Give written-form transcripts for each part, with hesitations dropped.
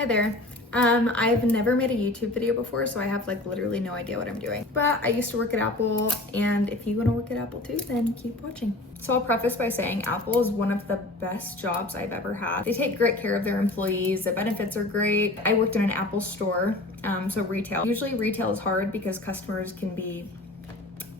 Hi there. I've never made a YouTube video before, so I have like literally no idea what I'm doing. But I used to work at Apple, and if you want to work at Apple too, then keep watching. So I'll preface by saying Apple is one of the best jobs I've ever had. They take great care of their employees, the benefits are great. I worked in an Apple store, so retail. Usually retail is hard because customers can be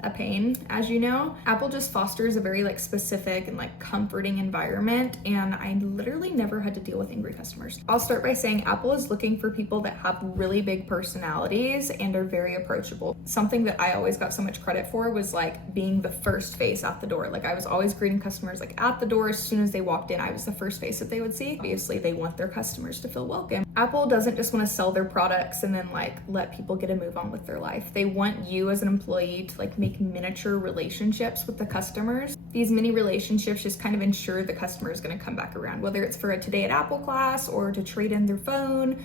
a pain, as you know. Apple just fosters a very specific and comforting environment, and I literally never had to deal with angry customers. I'll start by saying Apple is looking for people that have really big personalities and are very approachable. Something that I always got so much credit for was being the first face at the door. I was always greeting customers at the door. As soon as they walked in, I was the first face that they would see. Obviously, they want their customers to feel welcome. Apple doesn't just want to sell their products and then let people get a move on with their life. They want you as an employee to make miniature relationships with the customers. These mini relationships just kind of ensure the customer is going to come back around, whether it's for a Today at Apple class or to trade in their phone,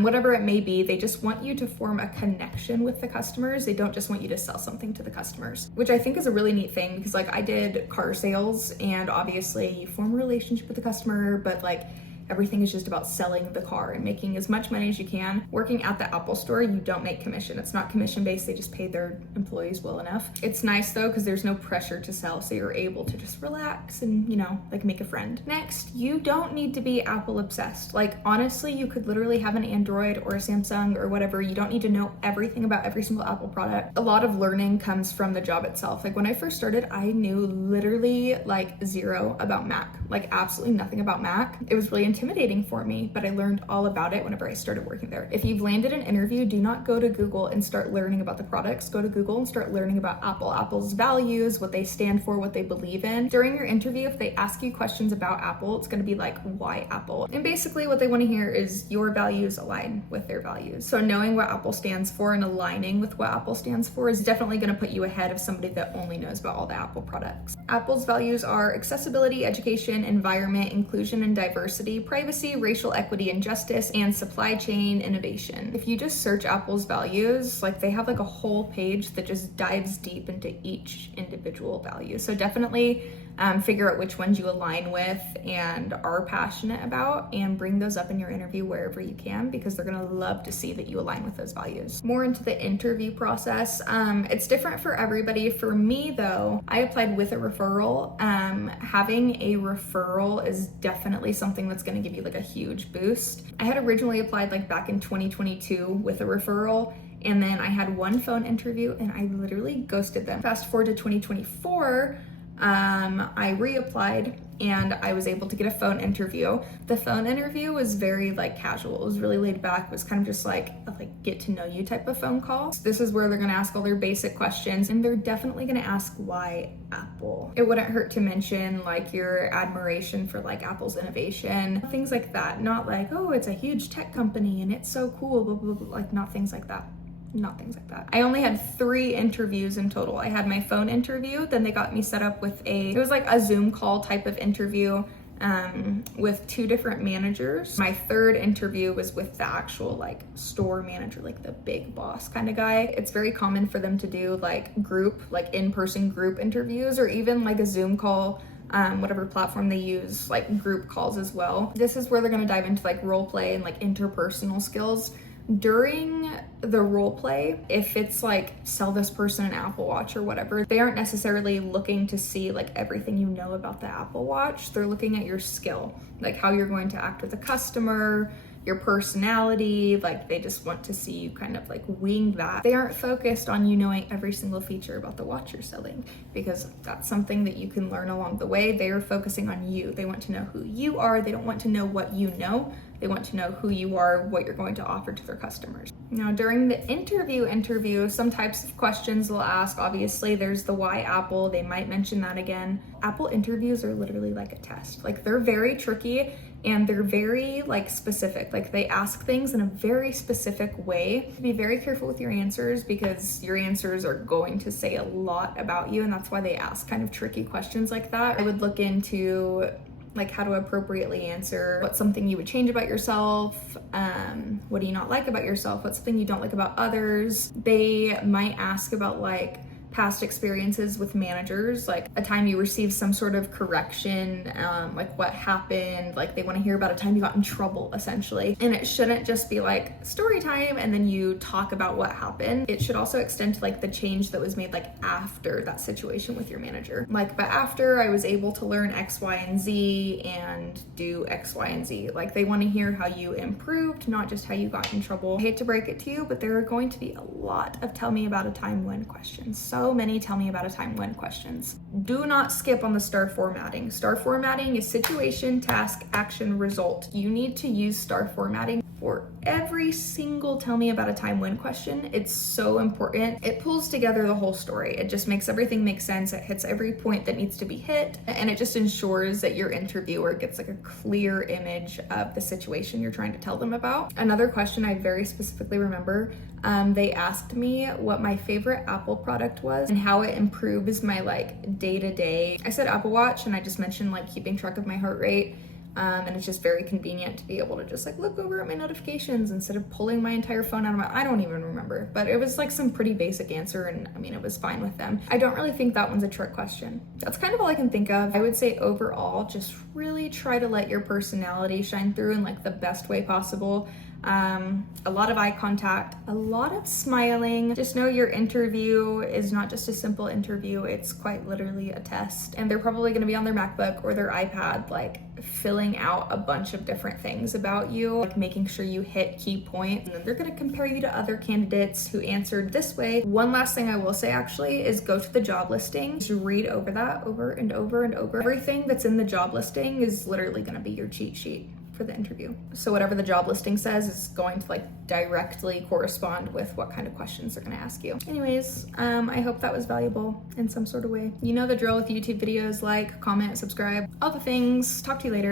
whatever it may be. They just want you to form a connection with the customers. They don't just want you to sell something to the customers, which I think is a really neat thing because I did car sales, and obviously you form a relationship with the customer, but everything is just about selling the car and making as much money as you can. Working at the Apple store, you don't make commission. It's not commission based. They just pay their employees well enough. It's nice though, because there's no pressure to sell. So you're able to just relax and, make a friend. Next, you don't need to be Apple obsessed. Honestly, you could literally have an Android or a Samsung or whatever. You don't need to know everything about every single Apple product. A lot of learning comes from the job itself. When I first started, I knew literally zero about Mac, absolutely nothing about Mac. It was really intimidating for me, but I learned all about it whenever I started working there. If you've landed an interview, do not go to Google and start learning about the products. Go to Google and start learning about Apple, Apple's values, what they stand for, what they believe in. During your interview, if they ask you questions about Apple, it's going to be why Apple? And basically what they want to hear is your values align with their values. So knowing what Apple stands for and aligning with what Apple stands for is definitely going to put you ahead of somebody that only knows about all the Apple products. Apple's values are accessibility, education, environment, inclusion and diversity, privacy, racial equity and justice, and supply chain innovation. If you just search Apple's values, they have a whole page that just dives deep into each individual value. So definitely figure out which ones you align with and are passionate about, and bring those up in your interview wherever you can, because they're gonna love to see that you align with those values. More into the interview process. It's different for everybody. For me though, I applied with a referral. Having a referral is definitely something that's gonna give you a huge boost. I had originally applied back in 2022 with a referral, and then I had one phone interview and I literally ghosted them. Fast forward to 2024, I reapplied and I was able to get a phone interview. The phone interview was very casual. It was really laid back. It was kind of just a get to know you type of phone call. This is where they're gonna ask all their basic questions, and they're definitely gonna ask why Apple. It wouldn't hurt to mention your admiration for Apple's innovation, things like that. Not oh, it's a huge tech company and it's so cool, blah, blah, blah. Not things like that. Not things like that. I only had 3 interviews in total. I had my phone interview, then they got me set up with it was a Zoom call type of interview with 2 different managers. My 3rd interview was with the actual store manager, the big boss kind of guy. It's very common for them to do group, in-person group interviews, or even a Zoom call, whatever platform they use, group calls as well. This is where they're gonna dive into role play and interpersonal skills. During the role play, if it's sell this person an Apple Watch or whatever, they aren't necessarily looking to see everything you know about the Apple Watch. They're looking at your skill, how you're going to act with a customer, your personality. They just want to see you kind of wing that. They aren't focused on you knowing every single feature about the watch you're selling, because that's something that you can learn along the way. They are focusing on you. They want to know who you are. They don't want to know what you know. They want to know who you are, what you're going to offer to their customers. Now, during the interview, some types of questions they'll ask. Obviously, there's the why Apple. They might mention that again. Apple interviews are literally a test. They're very tricky, and they're very specific. They ask things in a very specific way. Be very careful with your answers, because your answers are going to say a lot about you, and that's why they ask kind of tricky questions like that. I would look into how to appropriately answer. What's something you would change about yourself? What do you not like about yourself? What's something you don't like about others? They might ask about past experiences with managers, like a time you received some sort of correction, like what happened, like they want to hear about a time you got in trouble essentially. And it shouldn't just be like story time and then you talk about what happened. It should also extend to like the change that was made like after that situation with your manager. Like, but after I was able to learn X, Y, and Z and do X, Y, and Z. Like they want to hear how you improved, not just how you got in trouble. I hate to break it to you, but there are going to be a lot of tell me about a time when questions. So many tell me about a time when questions. Do not skip on the STAR formatting. STAR formatting is situation, task, action, result. You need to use STAR formatting for every single tell me about a time when question. It's so important. It pulls together the whole story. It just makes everything make sense. It hits every point that needs to be hit, and it just ensures that your interviewer gets like a clear image of the situation you're trying to tell them about. Another question I very specifically remember, they asked me what my favorite Apple product was and how it improves my like day-to-day. I said Apple Watch, and I just mentioned like keeping track of my heart rate. And it's just very convenient to be able to just like look over at my notifications instead of pulling my entire phone out of I don't even remember, but it was like some pretty basic answer, and I mean, it was fine with them. I don't really think that one's a trick question. That's kind of all I can think of. I would say overall, just really try to let your personality shine through in like the best way possible. A lot of eye contact, a lot of smiling. Just know your interview is not just a simple interview, it's quite literally a test. And they're probably gonna be on their MacBook or their iPad, like filling out a bunch of different things about you, like making sure you hit key points. And then they're gonna compare you to other candidates who answered this way. One last thing I will say actually is go to the job listing. Just read over that over and over and over. Everything that's in the job listing is literally gonna be your cheat sheet for the interview. So whatever the job listing says is going to like directly correspond with what kind of questions they're going to ask you. Anyways, I hope that was valuable in some sort of way. You know the drill with YouTube videos, like, comment, subscribe, all the things. Talk to you later.